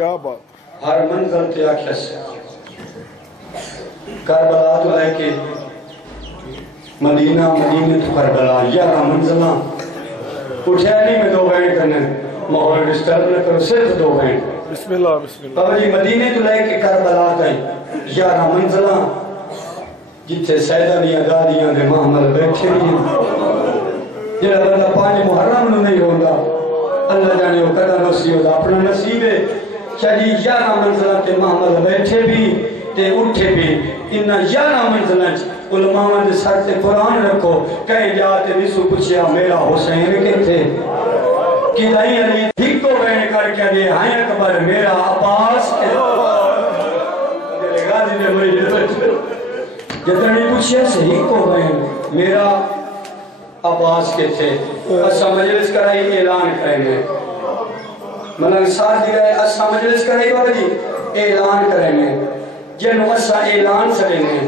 کیا بات. ہر منزل تے آکھیس کربلا تو لے کے مدینہ تو کربلا 11 منزلہ اٹھے نہیں میں 2 گھنٹے کرنے ماحول ڈسٹرب نہ کرو صرف 2 گھنٹے. بسم اللہ بسم اللہ. بابا جی مدینے تو لے کے کربلا تائیں 11 منزلہ جتھے سیدہ دیاں دادیاں دے محمل بیٹھے ہیں. جڑا بندہ 5 محرم نو نہیں ہوگا اللہ جانے وہ قدر نصیب ہوگا اپنا نصیب ہے. چاہیے 11 منزلہ تے محمل بیٹھے بھی تے اٹھے بھی. انہا 11 منزلہ علماء دے سر تے قرآن رکھو. کہیں جاتے نسو پوچھیا میرا حسین کے تھے کہ دائی علی دھکو بین کر کے دے ہائیں اکبر میرا عباس کے غازی نے مجھے جتنی پوچھیا صحیح کو بین میرا عباس کے تھے. اسا مجلس کرائی اعلان کریں گے ملنگ ساتھ دی گئے اسا مجلس کرائی بابا جی اعلان کریں گے جنہوں اسا اعلان سریں گے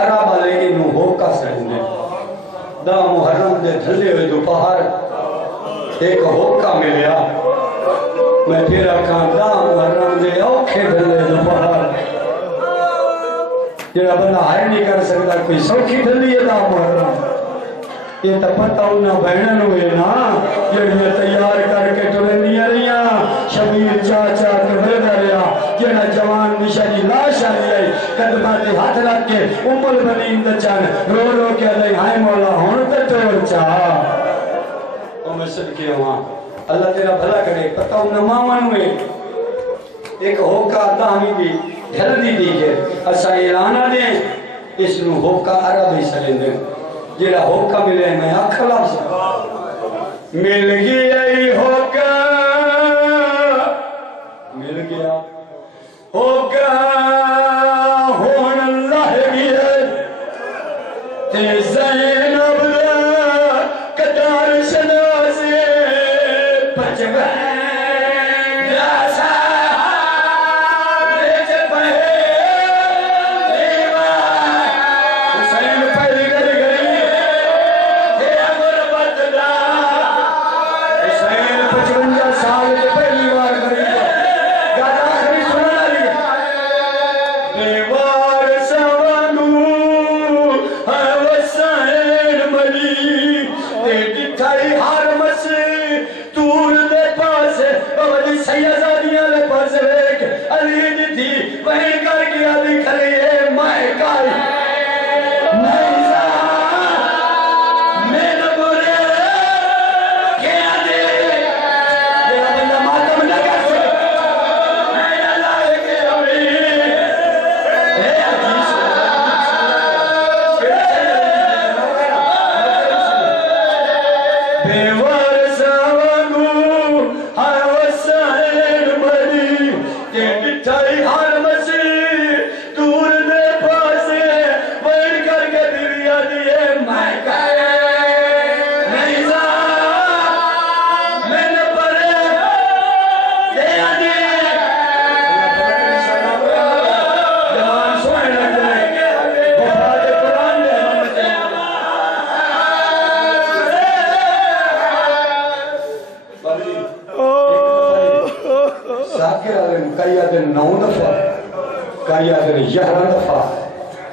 عرب علیہ انہوں ہوکا سریں گے. دا محرم دے دھلے ہوئے دوپہر ایک ہوکا ملیا میں پھر آکھاں دا محرم دے اوکھے دھلے دوپہر جنہا بندہ ہائے نہیں کر سکتا کوئی سوکھی دھلی ہے دا محرم. یہ تا پتہ انہا بہنن ہوئے نا جنہا تیار کر کے ٹرندیاں رہیاں شبیر چاچا کبھردہ رہا جنہا جوان نشہ جی لاشا لئی قدمات ہاتھ رکھ کے امبل بنین دچان رو رو کیا دائی ہائے مولا ہون تٹور چاہا. اور میں صدقے ہوا اللہ تیرا بھلا کرے. پتہ انہا مامان ہوئے ایک ہوکا دامی دی دھل دی دیکھے اسا اعلانہ دیں اس نو ہوکا عرب ہی سلیں دیں. جیرا ہوکا ملے میں آکھا لفظ مل گیا ہوکا مل گیا ہوکا ہون اللہ گیا تے زینب قدار شنا سے بچ گئے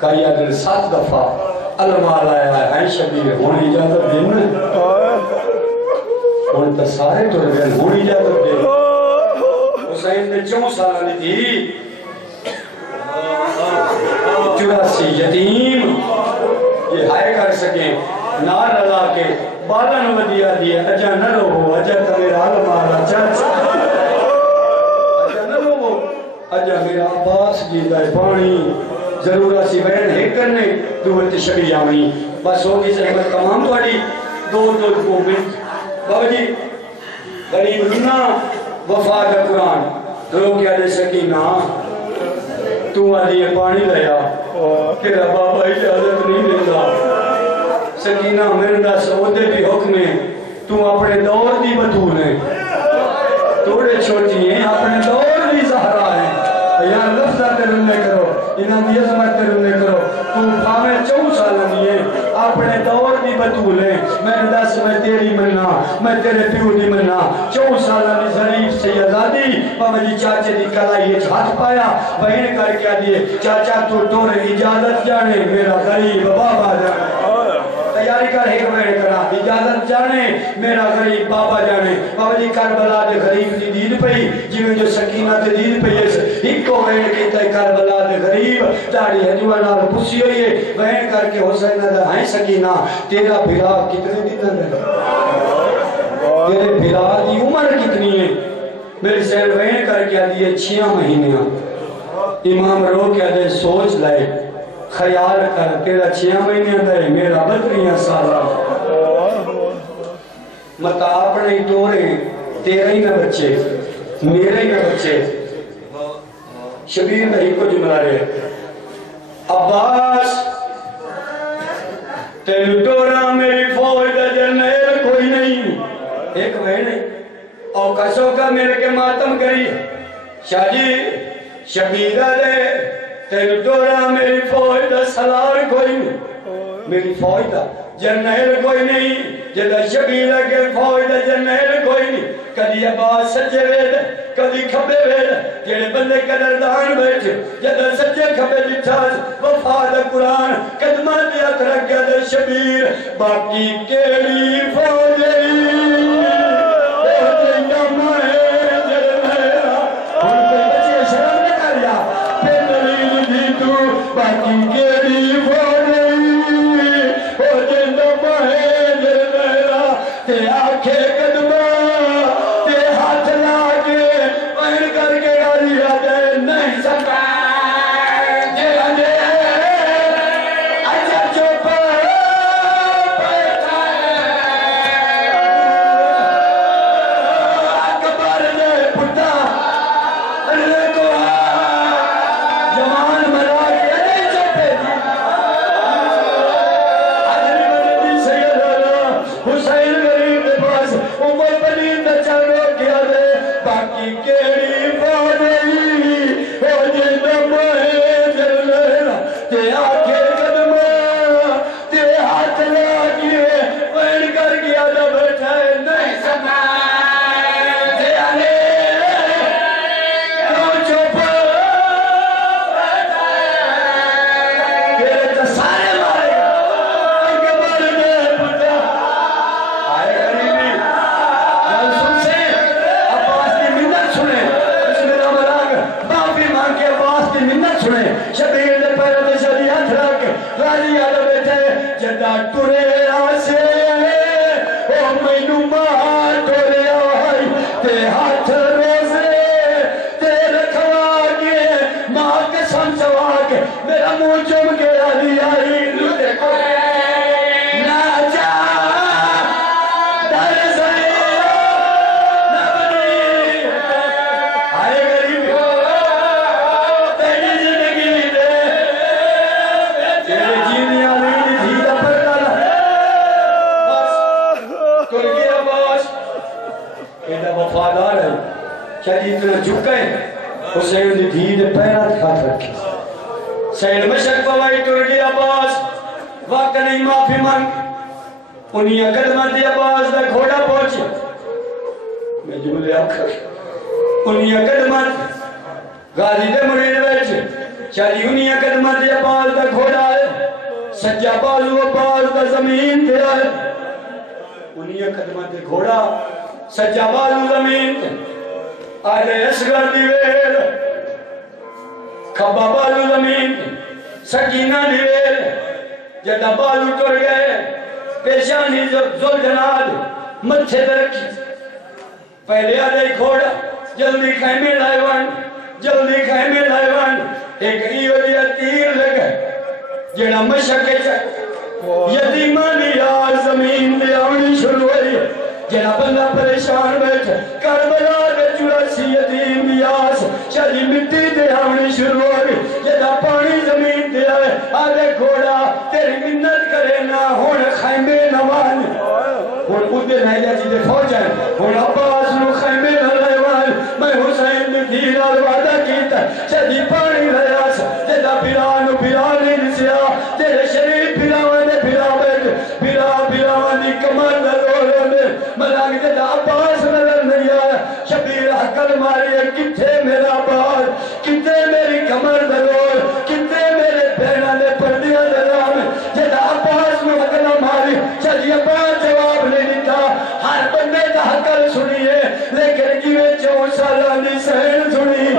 کئی آدھر 7 دفعہ علماء آیا ہے شبیر ہونی اجازت دن ہون تا سارے تو رہن ہونی اجازت دن حسین نے 4 سالہ نہیں تھی 84 یتیم یہ ہائے کر سکیں نار رلا کے بالن ودیا دیئے اجا نہ رو اجا میرا علماء اجا نہ رو اجا میرا عباس جیتا ہے پانی ضرورہ سی بہن ہے کرنے دوبرت شبی آمنی بس ہوگی سے احمد تمام توڑی 2 کو منٹ. بابا جی غریب لنا وفا کا قرآن رو کیا دے سکینہ تو آدھی پانی لیا تیرا بابا اجازت نہیں دیتا سکینہ مرندہ سعودے بھی حکمیں تو اپنے دور دی بطول ہیں توڑے چھوٹی ہیں اپنے دور دی زہرہ ہیں یا لفظہ تیرے کرو انہاں دی عظمت کرنے کرو تو پھاویں 4 سال نہیں ہے اپنے دور دی بطول ہے میں دس میں تیری مننا میں تیرے پیو دی مننا 4 سال دی ظریف سیدادی بابا جی چاچے دی کلائی ہاتھ پایا بہن کر کے دیے چاچا تو ٹورے اجازت جانے میرا غریب بابا جانے تیاری کر ایک بہن کرا اجازت جانے میرا غریب بابا جانے بابا جی کربلا دے غریب دی دید پئی جویں جو سکینہ تے دید پئی ہے ایک کو بہن کیتا کربلا دے غریب داڑھی ہجوا نال پوچھی ہوئی ہے بہن کر کے حسین دا ہے سکینہ تیرا بھرا کتنے دن ہے تیرے بھرا دی عمر کتنی ہے میری سیر بہن کر کے دیے 6 مہینے امام رو کے دے سوچ لائے خیال کر تیرا 6 مہینے دے میرا 32 سالہ مطا اپنے ٹورے تیرے ہی نہ بچے میرے ہی نہ بچے شبیر نہیں کو جملہ رہے عباس تیل ٹورا میری فوج دا جرنیل کوئی نہیں ایک مہینے اور کسوں کا میرے کے ماتم کری شاہ جی شبیرہ دے تیل ٹورا میری فوج دا سلار کوئی نہیں میری فوج دا جرنیل کوئی نہیں جدہ شبیرہ کے فوج دا جرنیل کوئی نہیں کدی عباس سجے وید کدی کھبے وید جیڑے بندے قدردان بیٹھے جدہ سجے کھبے جتھاز وفاد قرآن قدمات یاد رکھا دے شبیر باقی کیلی فوجی حسین دی دید پیرات کھات رکھی سید مشک پوائی ٹر گیا عباس واقع نہیں معافی مانگ انہی قدمت دی عباس دا گھوڑا پہنچے میں جملے آکھر انہی قدمت غازی دے مرید بیٹھے چاہی انہی قدمت دی عباس دا گھوڑا ہے سجا بازو عباس دا زمین دے آئے انہی قدمت دی گھوڑا سجا بازو زمین دے آلے اسگر دیویل کھبا بالو زمین سکینہ دیویل جدہ بالو ٹر گئے پیشانی زل جناد مچھے درکی پہلے آدھے کھوڑا جلدی خیمے لائیوان جلدی خیمے لائیوان ایک ایو دیا تیر لگے جڑا مشکے چاک یتیمانی یار زمین دے آنی شروع ہوئی جڑا بندہ پریشان بیٹھے کربلا دے چوراسی یتیم بیاس شاہی مٹی دے آنی شروع ہوئی جڑا پانی زمین دے آئے آدھے گھوڑا تیری منت کرے نا ہون خیمے نوان ہون ادھے نائلہ جی دے پھوڑ جائیں ہون عباس نو خیمے نوان میں حسین دے دھیرہ وعدہ کیتا شاہی پانی لیاس جڑا ملنگ جدا عباس نظر نہیں آیا شبیر حقل ماری ہے کتھے میرا عباس کتھے میری کمر دلول کتھے میرے بہنہ نے پردیاں دلام جدا عباس میں حقل ماری چلی عباس جواب نہیں دیتا ہر بندے دا حقل سنیے لیکن کیوے 4 سالانی سہن سنی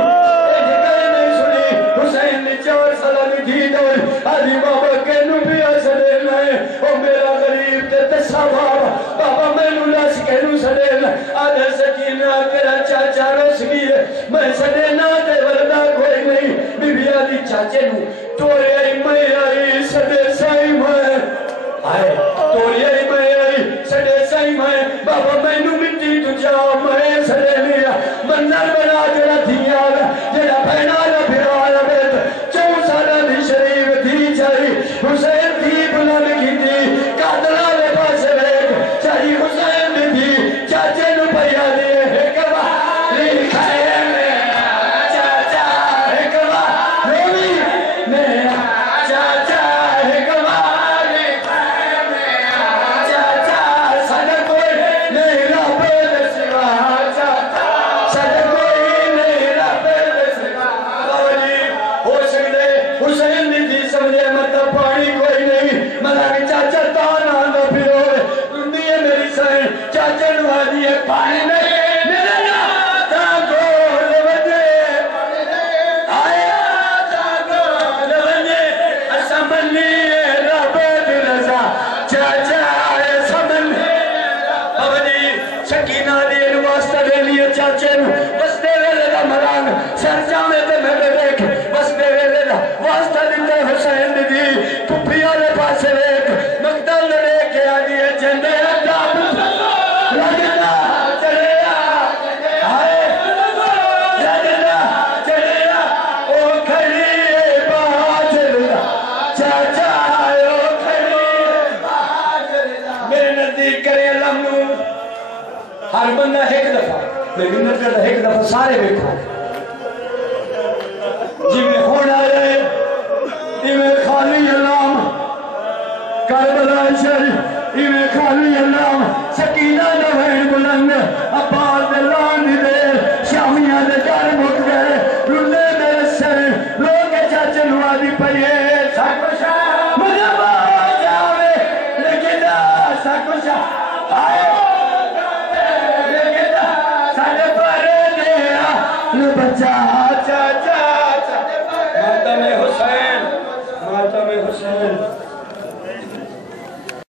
حسین نے 4 سالانی دھی دوئی آدھی بابا کینو بھی آسدے لائے او میرا غریب تے تسا بابا میں نولاس کینو سدے لائے آدھے سکینہ تیرا چاچا روس گئے میں سدے نہ دے ورنہ کوئی نہیں بی بی آدھی چاچے نو توڑے آئی میں آئی سدے سائی میں آئے توڑے آئی میں آئی سدے سائی میں بابا میں نو مٹی تو جا میں سدے لیا منظر بنا جڑا دھیا جڑا بہنا نہ پھرا حسین تھی بلند کی تھی قاتلہ لے پاس بیٹھ چاہی حسین تھی چاچے نو پیا دیئے حکمہ لکھائے میرا چاچا حکمہ روی میرا چاچا حکمہ لکھائے میرا چاچا سجا کوئی نہیں رب سوا چاچا سجا کوئی نہیں رب سوا باولی ہو سکتے حسین تھی سمجھے مطلب کوئی نہیں ملنگ چاچا تانا نہ پھرو دیئے میری سائن چاچا نوازی ہے پانی نہیں میرے ناتا کو لوجے آیا تا کو لوجے سمنی رب رضا چاچا سمنی بابنی سکینہ دیئے واسطہ دے لیے چاچے نو بس دے ویلے دا ملنگ سر جامے تے میں دیکھ بس دے ویلے دا واسطہ دیتا حسین دی پپیا لے پاسے ایک مقتل لے کے آدھی ہے جندے اڈاب راجدہ چلیا آئے راجدہ چلیا او کھڑی باجلہ چاچا او کھڑی باجلہ میرے نزدیک کرے اللہ منو ہر بندہ ایک دفعہ میں منت کرتا ایک دفعہ سارے بیٹھا جی میں ہونا رہے ایویں خالی علام کربلا شریف ایویں خالی علام